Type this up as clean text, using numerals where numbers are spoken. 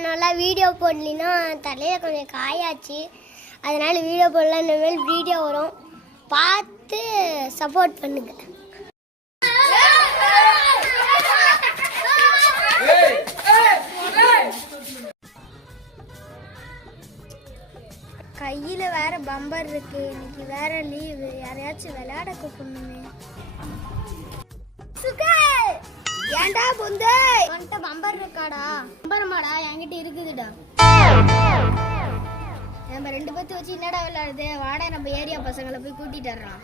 சேனலில் வீடியோ போடலின்னா தலையில் கொஞ்சம் காயாச்சு, அதனால் வீடியோ போடலாம். இனிமேல் வீடியோ வரும், பார்த்து சப்போர்ட் பண்ணுங்க. கையில் வேற பம்பர் இருக்கு, இன்னைக்கு வேற லீவு, யாரையாச்சும் விளையாட கூப்பிடணுமே. ஏன்டா பொந்து உன்கிட்ட பம்பர் இருக்காடா? பம்பரமாடா என்கிட்ட இருக்குதுடா. நம்ம 2 பேர்த்து வச்சு என்னடா விளையாடுது? வாடா நம்ம ஏரியா பசங்களை போய் கூட்டிட்டு வர்றோம்.